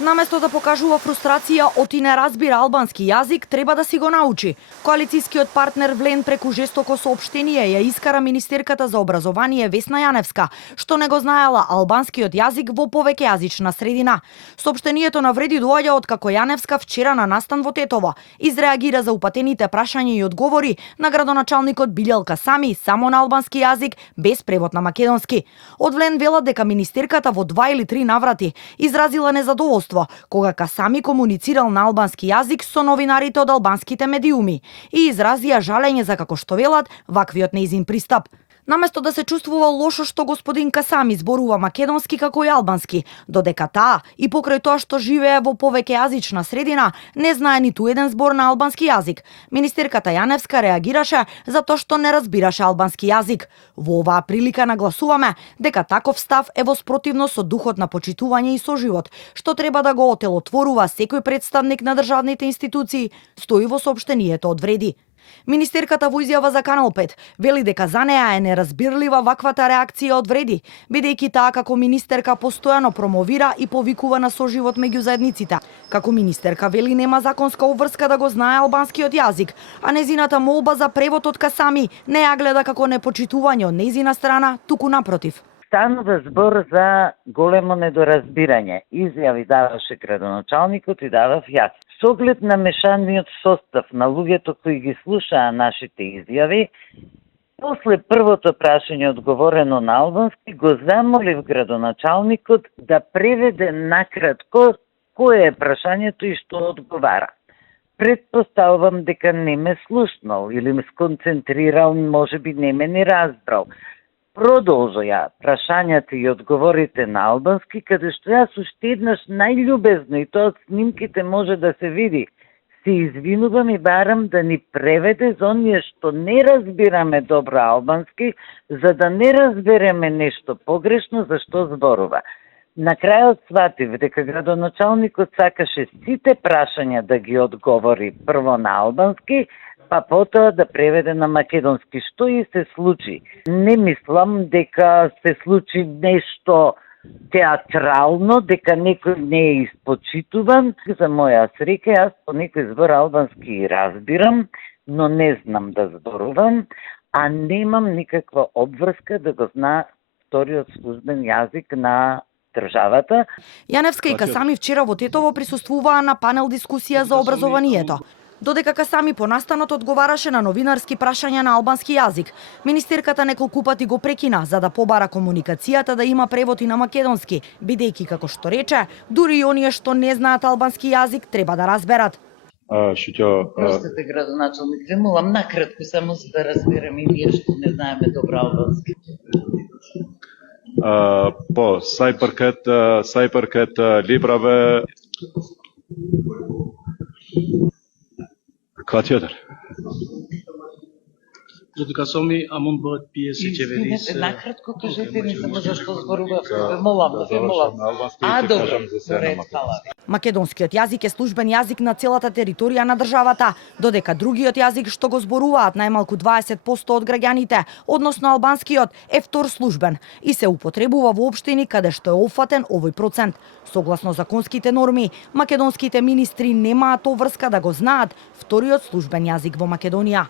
Наместо да покажува фрустрација оти не разбира албански јазик, треба да си го научи. Коалицијскиот партнер Влен преку жестоко соопштение ја искара министерката за образование Весна Јаневска, што не го знаела албанскиот јазик во повеќејазична средина. Соопштението навреди доаѓа од како Јаневска вчера на настан во Тетово изреагира за упатените прашања и одговори на градоначалникот Билјал Касами само на албански јазик без превод на македонски. Од Влен велат дека министерката во 2 или 3 наврати изразила незадоволство кога Касами комуницирал на албански јазик со новинарите од албанските медиуми и изразија жалење за, како што велат, ваквиот нејзин пристап. Наместо да се чувствува лошо што господин Касами зборува македонски како и албански, додека таа и покрај тоа што живее во повеќејазична средина, не знае ниту еден збор на албански јазик. Министерката Јаневска реагираше затоа што не разбираше албански јазик. Во оваа прилика нагласуваме дека таков став е во спротивност со духот на почитување и соживот, што треба да го отелотворува секој представник на државните институции, стои во соопштението од Вреди. Министерката во изјава за Канал 5 вели дека за неа е неразбирлива ваквата реакција од Вреди, бидејќи таа како министерка постојано промовира и повикува на соживот меѓу заедниците. Како министерка вели нема законска обврска да го знае албанскиот јазик, а незината молба за превод од Касами не ја гледа како непочитување од незина страна, туку напротив. Станува збор за големо недоразбирање. Изјави даваше градоначалникот и давав јас. Со оглед на мешаниот состав на луѓето кои ги слушаа нашите изјави, после првото прашање одговорено на албански, го замолив градоначалникот да преведе накратко кое е прашањето и што одговара. Предпоставувам дека не ме слушнал или ме сконцентрирал, можеби не ме ни разбрал. Продолжија прашањата и одговорите на албански, каде што јас уште еднаш најљубезно, и тоа од снимките може да се види, се извинувам и барам да ни преведе за оние што не разбираме добро албански, за да не разбереме нешто погрешно за што зборува. На крајот сватив дека градоначалникот сакаше сите прашања да ги одговори прво на албански, па потоа да преведе на македонски, што и се случи. Не мислам дека се случи нешто театрално, дека некој не е испочитуван. За моја среќа, јас по некој збор албански разбирам, но не знам да зборувам, а немам никаква обврска да го знае вториот службен јазик на државата. Јаневска и Касами вчера во Тетово присуствуваа на панел дискусија за образованието. Додека Касами по настанот одговараше на новинарски прашања на албански јазик, министерката неколку пати го прекина за да побара комуникацијата да има превод и на македонски, бидејќи, како што рече, дури и оние што не знаат албански јазик треба да разберат. Простите, градоначалник, ве молам накратко само за да разбереме и ние што не знаеме добро албански. Po, sa i përket librave ka tjetër. Зоти Касоми, а мон бъдат пиеси qeverisë. Накратко кажете ми само зашто зборувавте. Ве молам. А, добро. Македонскиот јазик е службен јазик на целата територија на државата, додека другиот јазик што го зборуваат најмалку 20% од граѓаните, односно албанскиот, е втор службен и се употребува во општини каде што е опфатен овој процент. Согласно законските норми, македонските министри немаат обврска да го знаат вториот службен јазик во Македонија.